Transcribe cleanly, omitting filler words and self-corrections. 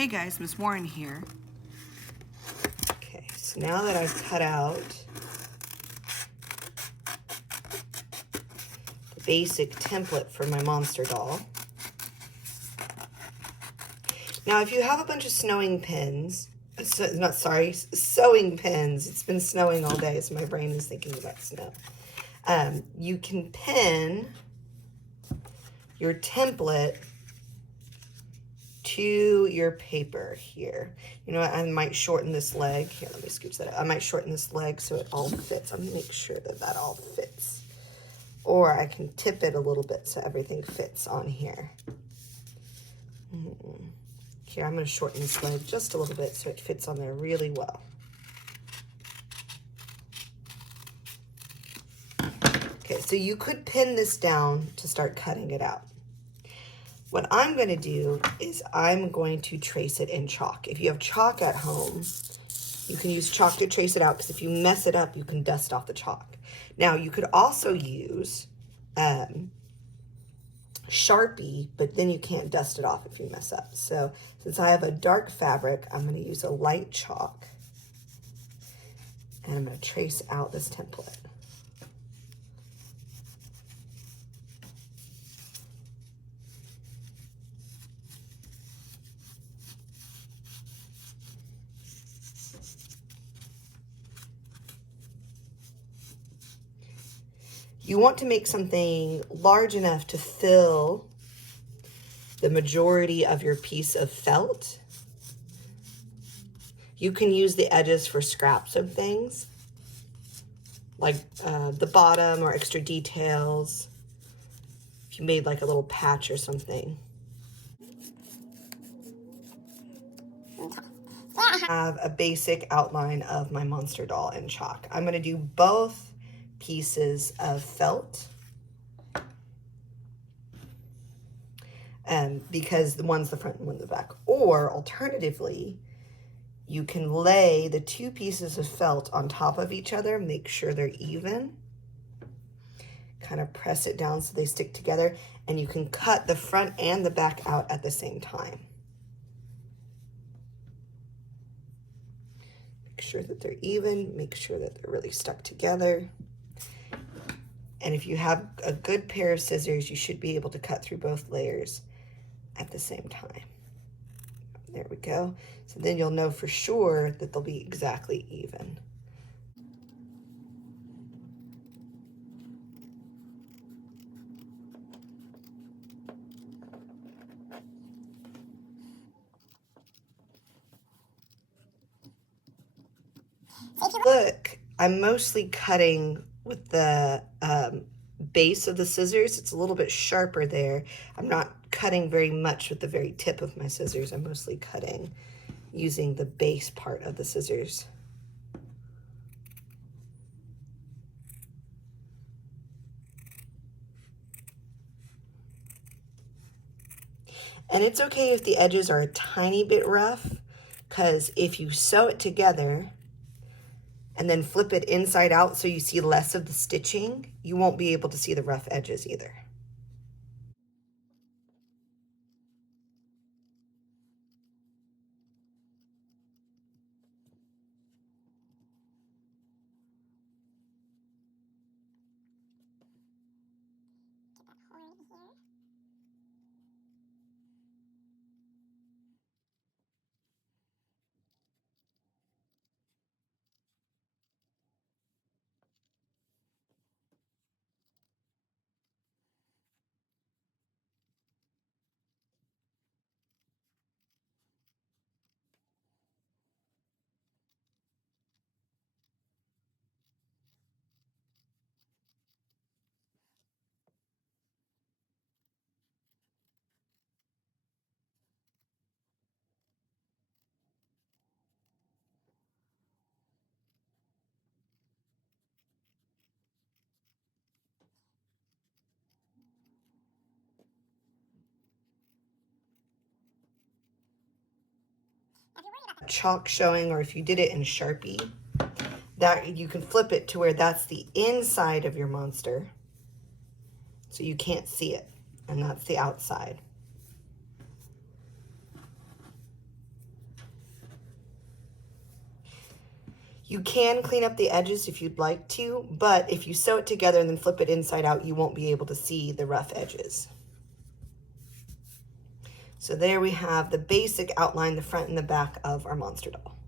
Hey guys, Miss Warren here. Okay, so now that I've cut out the basic template for my monster doll. Now, if you have a bunch of sewing pins, sewing pins, it's been snowing all day, so my brain is thinking about snow. You can pin your template to your paper here. You know what, I might shorten this leg. Here, let me scooch that up. I might shorten this leg so it all fits. I'm gonna make sure that that all fits. Or I can tip it a little bit so everything fits on here. Here, I'm gonna shorten this leg just a little bit so it fits on there really well. Okay, so you could pin this down to start cutting it out. What I'm going to do is I'm going to trace it in chalk. If you have chalk at home, you can use chalk to trace it out, because if you mess it up, you can dust off the chalk. Now, you could also use Sharpie, but then you can't dust it off if you mess up. So since I have a dark fabric, I'm going to use a light chalk, and I'm going to trace out this template. You want to make something large enough to fill the majority of your piece of felt. You can use the edges for scraps of things, like the bottom or extra details, if you made like a little patch or something. I have a basic outline of my monster doll in chalk. I'm going to do both pieces of felt, because the one's the front and one's the back. Or alternatively, you can lay the two pieces of felt on top of each other, make sure they're even, kind of press it down so they stick together, and you can cut the front and the back out at the same time. Make sure that they're even, make sure that they're really stuck together. And if you have a good pair of scissors, you should be able to cut through both layers at the same time. There we go. So then you'll know for sure that they'll be exactly even. Look, I'm mostly cutting with the base of the scissors. It's a little bit sharper there. I'm not cutting very much with the very tip of my scissors. I'm mostly cutting using the base part of the scissors. And it's okay if the edges are a tiny bit rough, because if you sew it together and then flip it inside out so you see less of the stitching, you won't be able to see the rough edges either. Chalk showing, or if you did it in Sharpie, that you can flip it to where that's the inside of your monster, so you can't see it, and that's the outside. You can clean up the edges if you'd like to, but if you sew it together and then flip it inside out, you won't be able to see the rough edges. So there we have the basic outline, the front and the back of our monster doll.